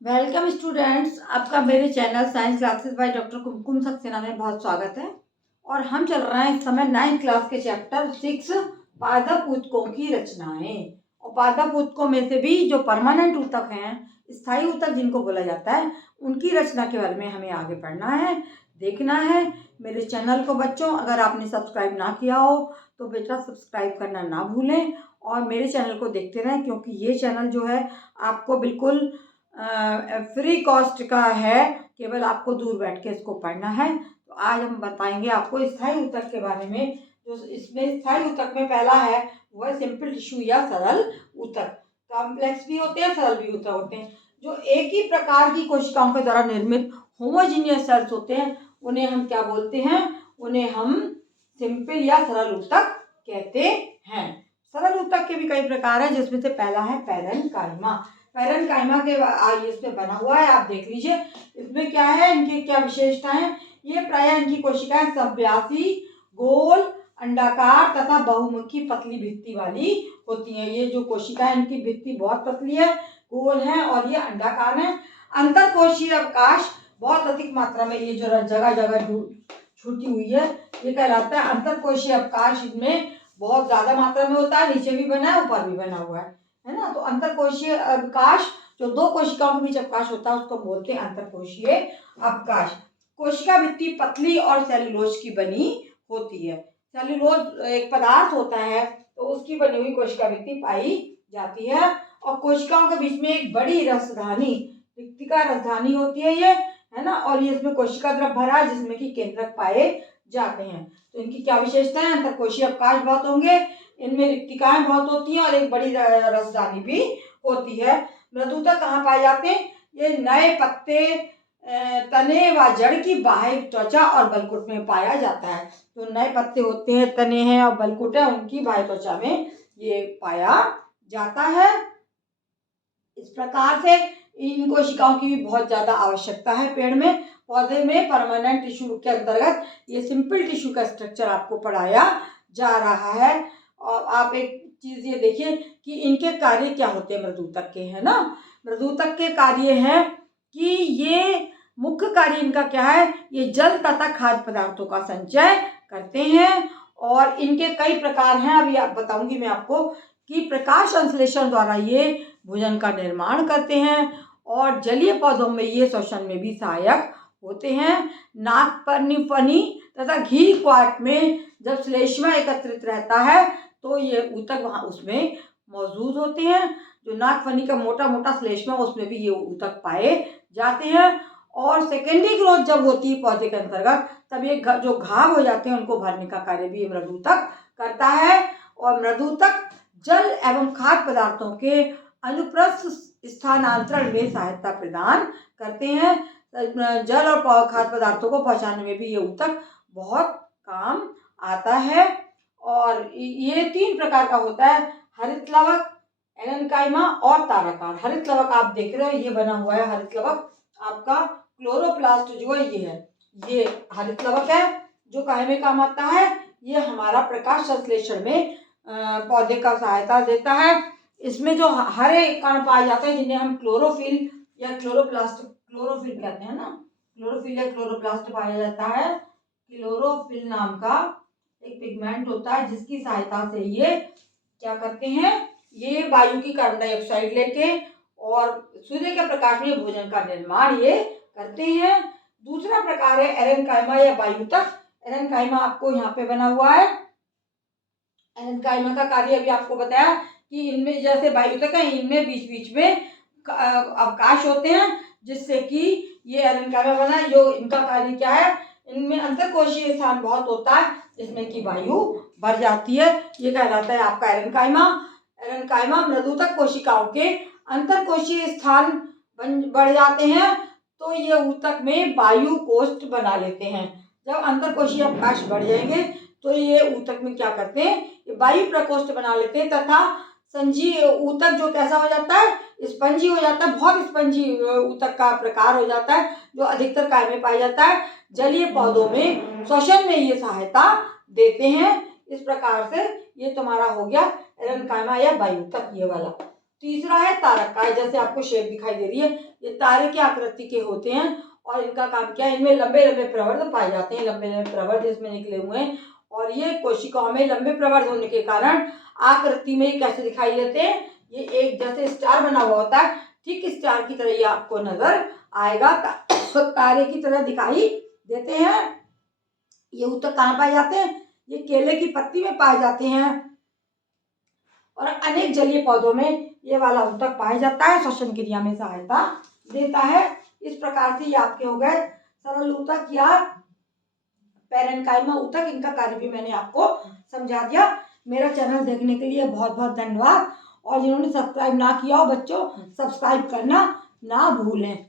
Welcome students, आपका मेरे channel science classes by doctor Kumkum Saxena में बहुत स्वागत है। और हम चल रहे हैं इस समय 9th क्लास के चैप्टर 6 पादप ऊतकों की रचनाएं। और पादप ऊतकों में से भी जो परमानेंट ऊतक हैं, स्थायी ऊतक जिनको बोला जाता है, उनकी रचना के बारे में हमें आगे पढ़ना है, देखना है। मेरे चैनल को बच्चों अगर आपने सब्सक्राइब ना किया हो तो बेटा सब्सक्राइब करना ना भूलें और मेरे चैनल को देखते रहें, क्योंकि ये चैनल जो है आपको बिल्कुल फ्री कॉस्ट का है। केवल आपको दूर बैठ के इसको पढ़ना है। तो आज हम बताएंगे आपको स्थायी ऊतक के बारे में। जो इसमें स्थायी ऊतक में पहला है वो है सिंपल टिश्यू या सरल ऊतक। कॉम्प्लेक्स भी होते हैं, सरल भी ऊतक होते हैं। जो एक ही प्रकार की कोशिकाओं के द्वारा निर्मित होमोजीनियस सेल्स होते हैं, उन्हें हम क्या बोलते हैं? उन्हें हम सिंपल या सरल ऊतक कहते हैं। सरल ऊतक के भी कई प्रकार हैं, जिसमें से पहला है पैरेन्काइमा। पैरेन्काइमा के इसमें बना हुआ है, आप देख लीजिए। इसमें क्या है, इनकी क्या विशेषताएं? ये प्रायः इनकी कोशिकाएं सब्यासी, गोल, अंडाकार तथा बहुमुखी पतली भित्ति वाली होती हैं। ये जो कोशिकाएं, इनकी भित्ति बहुत पतली है, गोल है और ये अंडाकार है। अंतरकोशीय अवकाश बहुत अधिक मात्रा में, ये जो जगह जगह छूटी हुई है, ये कहलाता है अंतरकोशीय अवकाश। इनमें बहुत ज्यादा मात्रा में होता है, नीचे भी बना है, ऊपर भी बना हुआ है ना। तो अंतरकोशीय अवकाश, जो दो कोशिकाओं के बीच अवकाश होता है, उसको बोलते हैं अंतरकोशीय अवकाश। कोशिका भित्ति पतली और सेलुलोज की बनी होती है। सेलुलोज एक पदार्थ होता है, तो उसकी बनी हुई कोशिका भित्ति पाई जाती है। और कोशिकाओं के बीच में एक बड़ी रसधानी, रिक्तिका रसधानी होती है ये, है ना। और ये इसमें कोशिका द्रव भरा है, जिसमें कि केंद्रक पाए जाते हैं। तो इनकी क्या विशेषता है? अंतरकोशीय अवकाश बहुत होंगे, इनमें रिक्तिकाएं बहुत होती हैं और एक बड़ी रसदानी भी होती है। मृदुता कहाँ पाए जाते हैं? ये नए पत्ते, तने व जड़ की बाह्य त्वचा और बलकुट में पाया जाता है। तो नए पत्ते होते हैं, तने हैं और बलकुट है, उनकी बाह्य त्वचा में ये पाया जाता है। इस प्रकार से इन कोशिकाओं की भी बहुत ज्यादा आवश्यकता है पेड़ में। पौधे में परमानेंट टिश्यू के अंतर्गत ये सिंपल टिश्यू का स्ट्रक्चर आपको पढ़ाया जा रहा है। और आप एक चीज ये देखिए कि इनके कार्य क्या होते हैं मृदुतक के, है ना। मृदुतक के कार्य है कि ये मुख्य कार्य इनका क्या है? ये जल तथा खाद्य पदार्थों का संचय करते हैं। और इनके कई प्रकार हैं, अभी आप बताऊंगी मैं आपको कि प्रकाश संश्लेषण द्वारा ये भोजन का निर्माण करते हैं। और जलीय पौधों में ये श्वसन में भी सहायक होते हैं। नागफनी तथा घी क्वाट में जब श्लेष्मा एकत्रित रहता है तो ये ऊतक वहां उसमें मौजूद होते हैं। जो नागफनी का मोटा मोटा श्लेष्मा, उसमें भी ये ऊतक पाए जाते हैं। और सेकेंडरी ग्रोथ जब होती है पौधे के अंतर्गत, तब ये जो घाव हो जाते हैं उनको भरने का कार्य भी मृदुतक करता है। और मृदुतक जल एवं खाद्य पदार्थों के अनुप्रस्थ स्थानांतरण में सहायता प्रदान करते हैं। जल और खाद्य पदार्थों को पहुंचाने में भी ये ऊतक बहुत काम आता है। और ये 3 प्रकार का होता है: हरित लवक, एरेन्काइमा और ताराकार। हरित लवक आप देख रहे हो, ये बना हुआ है हरित लवक आपका। क्लोरोप्लास्ट जो है ये हरित लवक है, जो काहे में काम आता है? ये हमारा प्रकाश संश्लेषण में पौधे का सहायता देता है। इसमें जो हरे कण पाए जाते हैं, जिन्हें हम क्लोरोफिल या क्लोरोफिल कहते हैं ना, क्लोरोफिल या क्लोरोप्लास्ट पाया जाता है। क्लोरोफिल नाम का एक पिगमेंट होता है, जिसकी सहायता से ये क्या करते हैं? ये वायु की कार्बन डाइऑक्साइड लेके और सूर्य के प्रकाश में भोजन का निर्माण ये करते हैं। दूसरा प्रकार है एरेन्काइमा या वायुतक। एरेन्काइमा आपको यहाँ पे बना हुआ है। एरेन्काइमा का कार्य अभी आपको बताया कि इनमें जैसे वायुतक है, इनमें बीच बीच में अवकाश होते हैं, जिससे कि ये एरेन्काइमा बना है। जो इनका कार्य क्या है? इनमें अंतरकोशीय स्थान बहुत होता है, जिसमें कि वायु भर जाती है। ये कहलाता है आपका एरेन्काइमा। एरेन्काइमा मृदुतक कोशिकाओं के अंतरकोशीय स्थान बढ़ जाते हैं, तो ये ऊतक में वायु कोष्ठ बना लेते हैं। जब अंतरकोशीय अवकाश बढ़ जाएंगे तो ये ऊतक में क्या करते हैं? ये वायु प्रकोष्ठ बना लेते हैं तथा संजी ऊतक जो कैसा हो जाता है? स्पंजी हो जाता है। बहुत स्पंजी ऊतक का प्रकार हो जाता है, जो अधिकतर काय में पाया जाता है? जलीय पौधों में श्वसन में ये सहायता देते हैं। इस प्रकार से ये तुम्हारा हो गया एरेन्काइमा या वायुतक, ये वाला। तीसरा है तारकाय, जैसे आपको शेप दिखाई दे रही है, ये तारे की आकृति के होते हैं और इनका काम क्या है, इनमें लंबे लंबे प्रवर्ध पाए जाते हैं, लंबे लंबे प्रवर्ध इसमें निकले हुए हैं और ये कोशिकाओं में लंबे प्रवर्ध होने के कारण आकृति में कैसे दिखाई देते हैं, ये एक जैसे स्टार बना हुआ होता है, ठीक स्टार की तरह ये आपको नजर आएगा, तारे की तरह दिखाई देते हैं। ये ऊतक कहाँ पाए जाते हैं, ये केले की पत्ती में पाए जाते हैं और अनेक जलीय पौधों में ये वाला ऊतक पाया जाता है, श्वसन क्रिया में सहायता देता है। इस प्रकार से ये आपके हो गए सरल ऊतक या पैरेन्काइमा ऊतक, इनका कार्य भी मैंने आपको समझा दिया। मेरा चैनल देखने के लिए बहुत बहुत धन्यवाद और जिन्होंने सब्सक्राइब ना किया हो बच्चों, सब्सक्राइब करना ना भूलें।